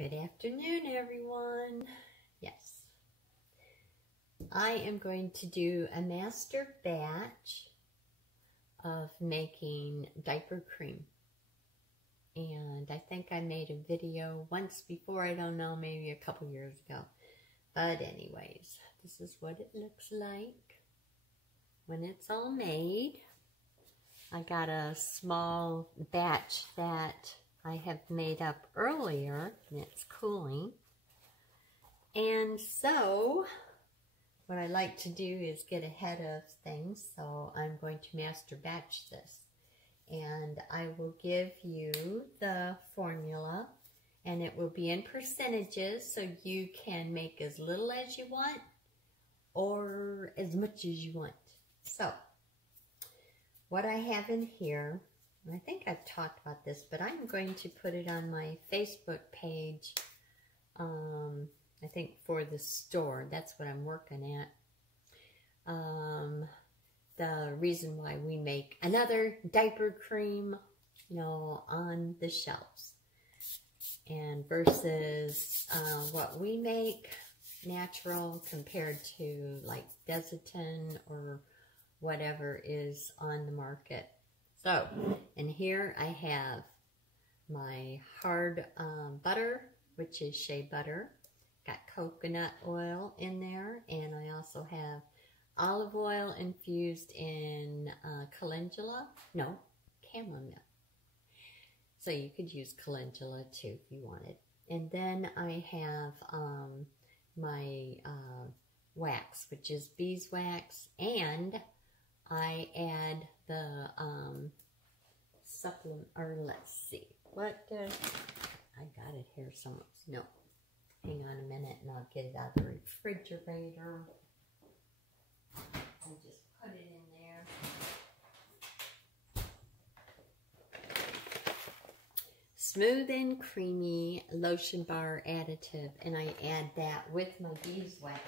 Good afternoon, everyone. Yes, I am going to do a master batch of making diaper cream. And I think I made a video once before, I don't know, maybe a couple years ago. But anyways, this is what it looks like when it's all made. I got a small batch that I have made up earlier, and it's cooling. And so, what I like to do is get ahead of things, so I'm going to master batch this. And I will give you the formula, and it will be in percentages, so you can make as little as you want, or as much as you want. So, what I have in here, I think I've talked about this, but I'm going to put it on my Facebook page, I think for the store. That's what I'm working at. The reason why we make another diaper cream, you know, on the shelves. And versus what we make, natural, compared to like Desitin or whatever is on the market. So, and here I have my hard butter, which is Shea Butter. Got coconut oil in there, and I also have olive oil infused in Calendula. No, Chamomile. So you could use Calendula too if you wanted. And then I have my wax, which is beeswax, and I add the supplement, or let's see, what I got it here somewhere. No, hang on a minute and I'll get it out of the refrigerator. I'll just put it in there. Smooth and creamy lotion bar additive, and I add that with my beeswax.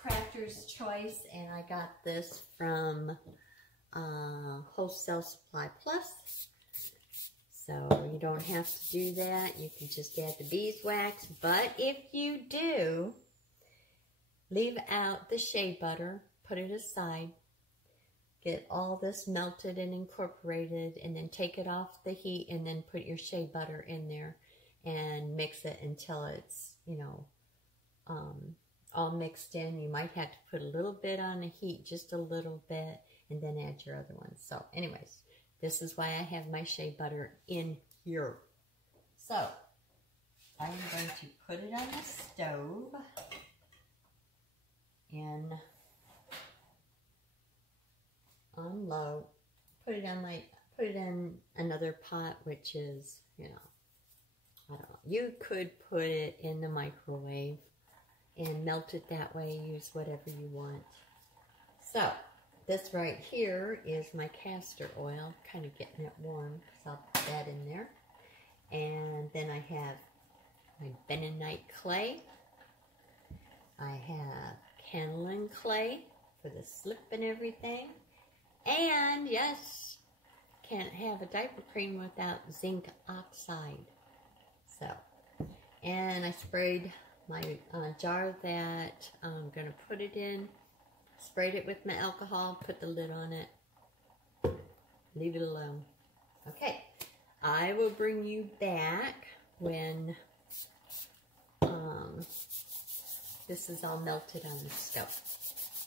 Crafter's Choice, and I got this from Wholesale Supply Plus. So you don't have to do that. You can just add the beeswax. But if you do, leave out the shea butter, put it aside, get all this melted and incorporated, and then take it off the heat, and then put your shea butter in there and mix it until it's, you know, all mixed in. You might have to put a little bit on the heat, just a little bit, and then add your other ones. So anyways, this is why I have my shea butter in here. So I'm going to put it on the stove and on low. Put it in another pot, which is, you know, I don't know. You could put it in the microwave and melt it that way. Use whatever you want. So this right here is my castor oil, kind of getting it warm, so I'll put that in there. And then I have my Bentonite clay. I have kaolin clay for the slip and everything. And yes, can't have a diaper cream without zinc oxide. So, and I sprayed my jar that I'm going to put it in, sprayed it with my alcohol, put the lid on it, leave it alone. Okay, I will bring you back when this is all melted on the stove.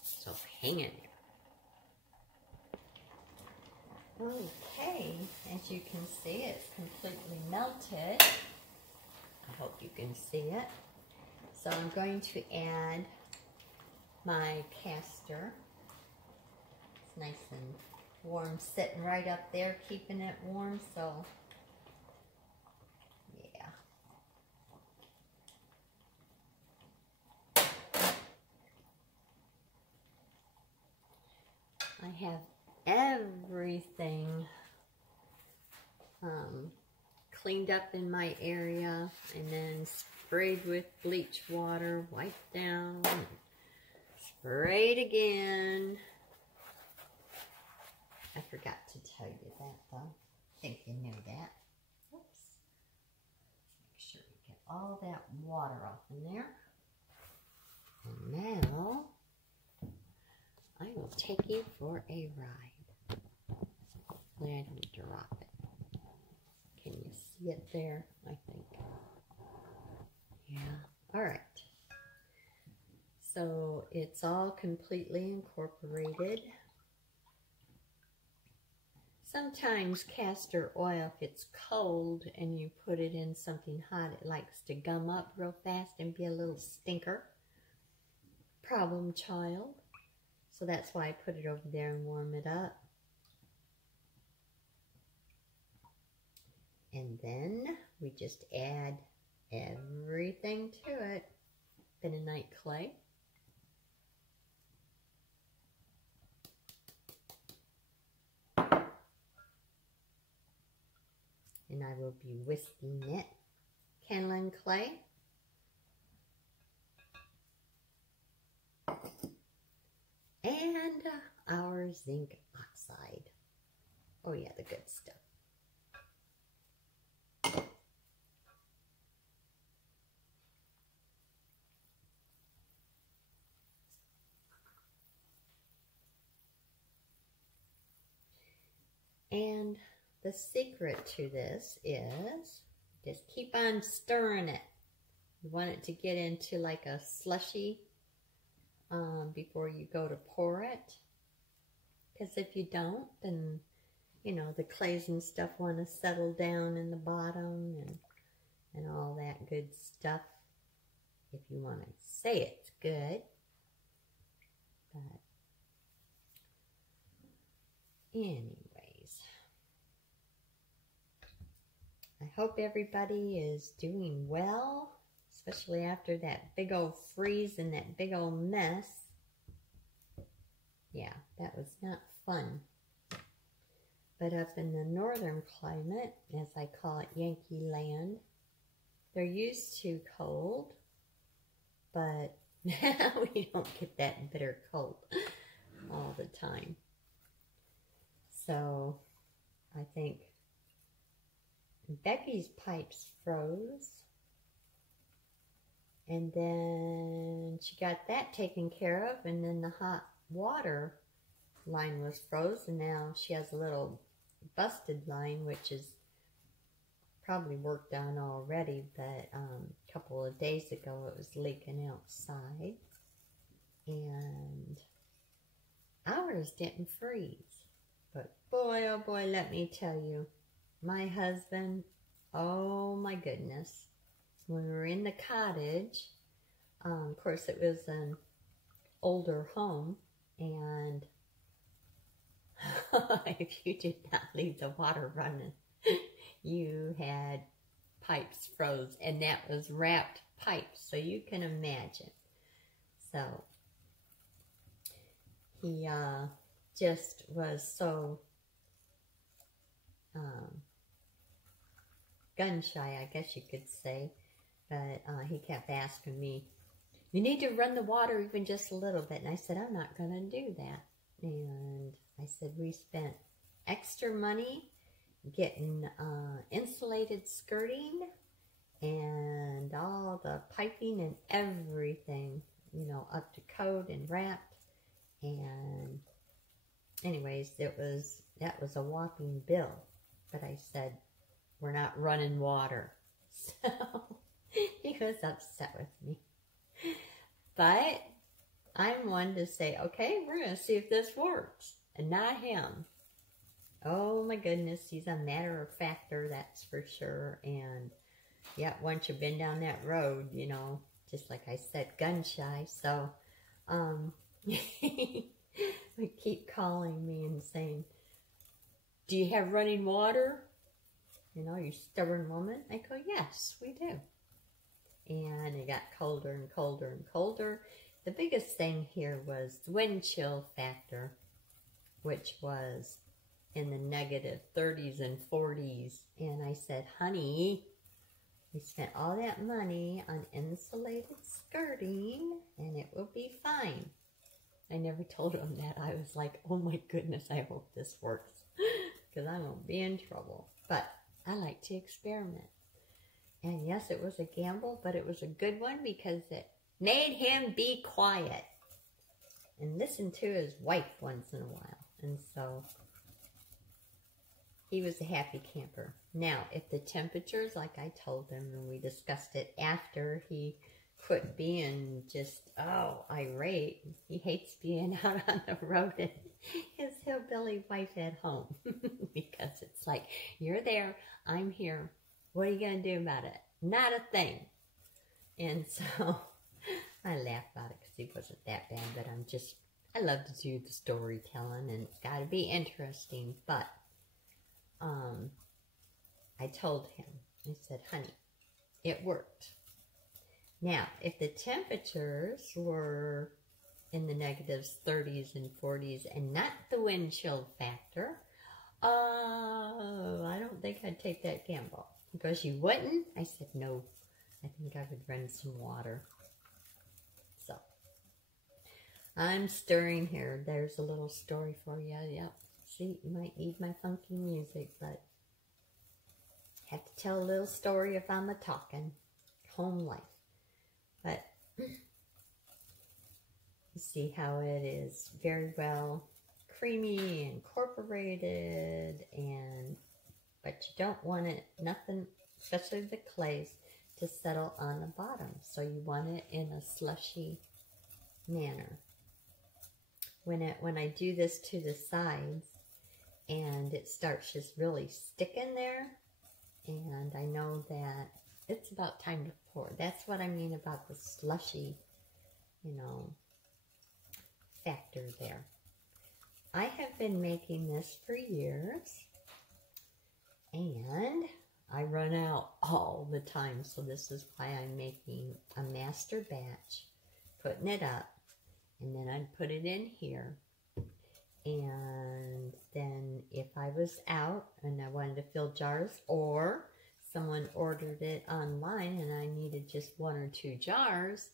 So hang in there. Okay, as you can see, it's completely melted. I hope you can see it. So I'm going to add my castor. It's nice and warm, sitting right up there, keeping it warm, so yeah. I have everything cleaned up in my area, and then sprayed with bleach water, wiped down, sprayed again. I forgot to tell you that though. I think you knew that. all that water off in there. And now I will take you for a ride. Hopefully I don't drop it. Can you see it there? I think. Yeah. All right. So it's all completely incorporated. Sometimes castor oil, if it's cold and you put it in something hot, it likes to gum up real fast and be a little stinker. Problem child. So that's why I put it over there and warm it up. And then we just add everything to it. Bentonite clay. And I will be whisking it. Kaolin clay. And our zinc oxide. Oh yeah, the good stuff. And the secret to this is just keep on stirring it. You want it to get into like a slushy before you go to pour it. Because if you don't, then, you know, the clays and stuff want to settle down in the bottom and all that good stuff. If you want to say it's good. But anyways, I hope everybody is doing well, especially after that big old freeze and that big old mess. Yeah, that was not fun. But up in the northern climate, as I call it, Yankee land, they're used to cold, but we don't get that bitter cold all the time. So I think Becky's pipes froze, and then she got that taken care of, and then the hot water line was froze, and now she has a little busted line, which is probably worked on already, but a couple of days ago it was leaking outside, and ours didn't freeze. But boy, oh boy, let me tell you, my husband, oh my goodness, when we were in the cottage, of course it was an older home, and if you did not leave the water running, you had pipes froze, and that was wrapped pipes, so you can imagine. So he just was so gun shy, I guess you could say, but he kept asking me, you need to run the water even just a little bit, and I said, I'm not going to do that. And I said, we spent extra money getting insulated skirting and all the piping and everything, you know, up to code and wrapped. And anyways, that was a whopping bill. But I said, we're not running water. So he was upset with me. But I'm one to say, okay, we're going to see if this works. And not him. Oh my goodness, he's a matter of factor, that's for sure. And yeah, once you've been down that road, you know, just like I said, gun shy. So they keep calling me and saying, do you have running water? You know, you stubborn woman. I go, yes, we do. And it got colder and colder and colder. The biggest thing here was the wind chill factor, which was in the negative 30s and 40s. And I said, honey, we spent all that money on insulated skirting and it will be fine. I never told him that. I was like, oh my goodness, I hope this works because I won't be in trouble. But I like to experiment. And yes, it was a gamble, but it was a good one because it made him be quiet and listen to his wife once in a while. And so he was a happy camper. Now, if the temperatures, like I told him, and we discussed it after he quit being just, irate. He hates being out on the road and his hillbilly wife at home. Because it's like, you're there, I'm here. What are you going to do about it? Not a thing. And so I laugh about it because he wasn't that bad, but I love to do the storytelling, and it's got to be interesting. But I told him, I said, honey, it worked. Now, if the temperatures were in the negatives, 30s and 40s, and not the wind chill factor, I don't think I'd take that gamble. He goes, you wouldn't? I said, no. I think I would run some water. So, I'm stirring here. There's a little story for you. Yep. See, you might need my funky music, but I have to tell a little story if I'm a-talking. Home life. But you see how it is very well creamy, incorporated, but you don't want it, nothing, especially the clays, to settle on the bottom. So you want it in a slushy manner. When I do this to the sides and it starts just really sticking there, and I know that it's about time to pour. That's what I mean about the slushy, factor there. I have been making this for years, and I run out all the time, so this is why I'm making a master batch, putting it up, and then I'd put it in here. And then if I was out and I wanted to fill jars, or someone ordered it online and I needed just 1 or 2 jars,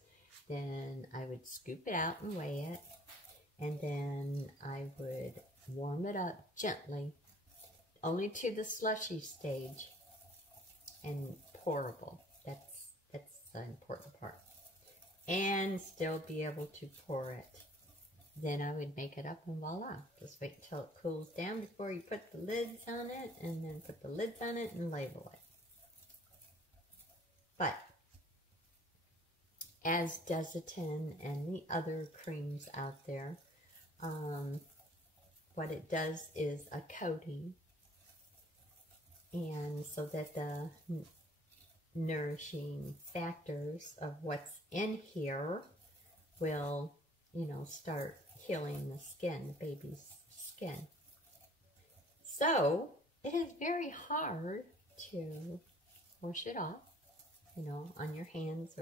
then I would scoop it out and weigh it, and then I would warm it up gently, only to the slushy stage, and pourable. That's the important part. And still be able to pour it. Then I would make it up, and voila. Just wait until it cools down before you put the lids on it, and then put the lids on it and label it. But as Desitin and the other creams out there, what it does is a coating, and so that the nourishing factors of what's in here will, start healing the skin, the baby's skin. So it is very hard to wash it off, on your hands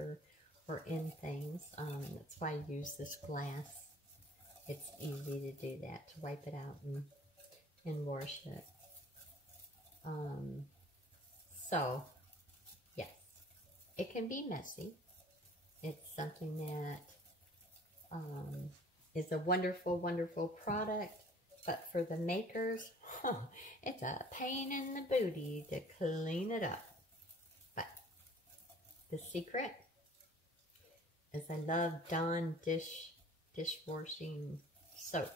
or in things. That's why I use this glass. It's easy to do that, to wipe it out and wash it. So, yes, it can be messy. It's something that is a wonderful, wonderful product, but for the makers, it's a pain in the booty to clean it up. But the secret is I love Dawn dishwashing soap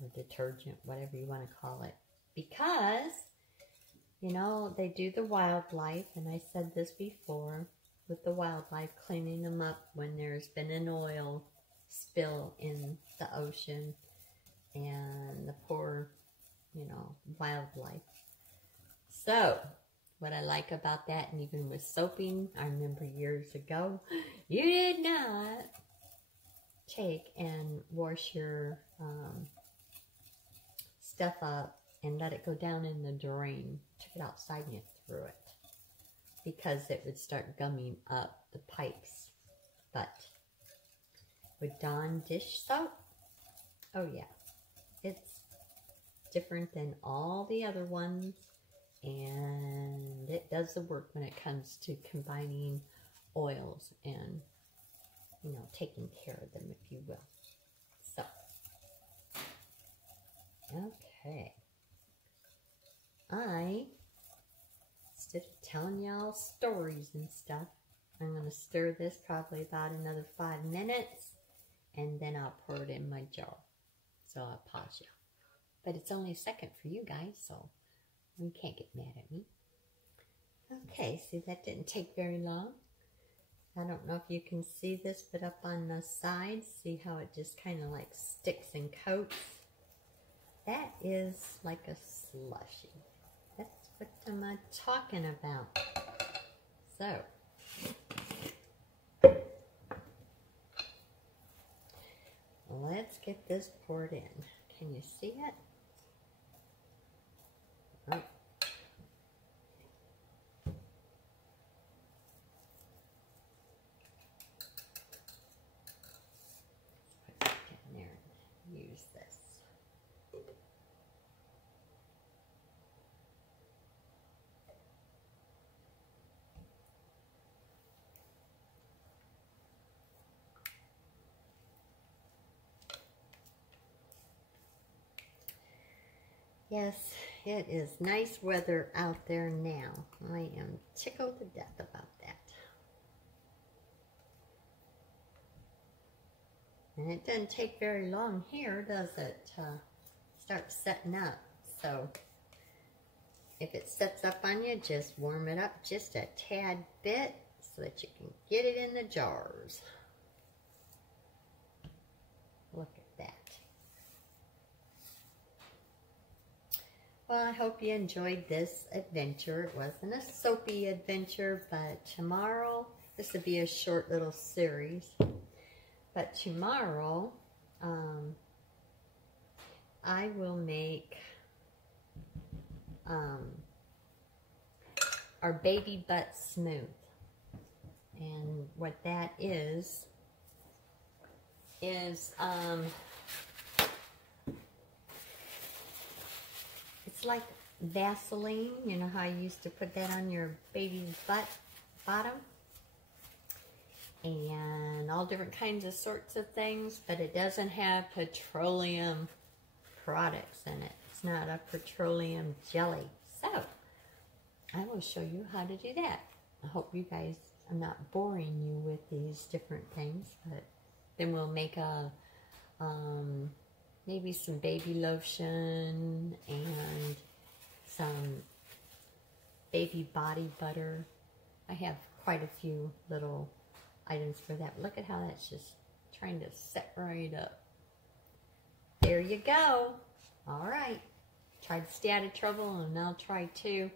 or detergent, whatever you want to call it, because they do the wildlife, and I said this before, with the wildlife, cleaning them up when there's been an oil spill in the ocean, and the poor wildlife. So what I like about that, and even with soaping, I remember years ago, you did not take and wash your stuff up and let it go down in the drain. Took it outside and you threw it, because it would start gumming up the pipes. But with Dawn dish soap, oh yeah, it's different than all the other ones, and it does the work when it comes to combining oils and taking care of them, if you will. So, okay, instead of telling y'all stories and stuff. I'm going to stir this probably about another 5 minutes, and then I'll pour it in my jar. So I'll pause you. But it's only a second for you guys, so you can't get mad at me. Okay, see, that didn't take very long. I don't know if you can see this, but up on the sides, see how it just kind of like sticks and coats? That is like a slushy. That's what I'm talking about. So, let's get this poured in. Can you see it? Oh. Put it in there and use this. Yes, it is nice weather out there now. I am tickled to death about that. And it doesn't take very long here, does it, to start setting up. So if it sets up on you, just warm it up just a tad bit so that you can get it in the jars. Look at that. Well, I hope you enjoyed this adventure. It wasn't a soapy adventure, but tomorrow, this will be a short little series. But tomorrow, I will make our baby butt smooth. And what that is it's like Vaseline. You know how you used to put that on your baby's butt bottom? And all different kinds of sorts of things, but it doesn't have petroleum products in it. It's not a petroleum jelly. So, I will show you how to do that. I hope you guys, I'm not boring you with these different things, but then we'll make a, maybe some baby lotion and some baby body butter. I have quite a few little items for that. Look at how that's just trying to set right up. There you go. All right. Try to stay out of trouble, and I'll try to.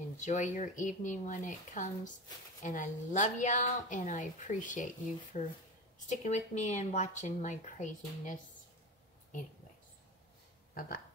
Enjoy your evening when it comes. And I love y'all, and I appreciate you for sticking with me and watching my craziness. Anyways, bye-bye.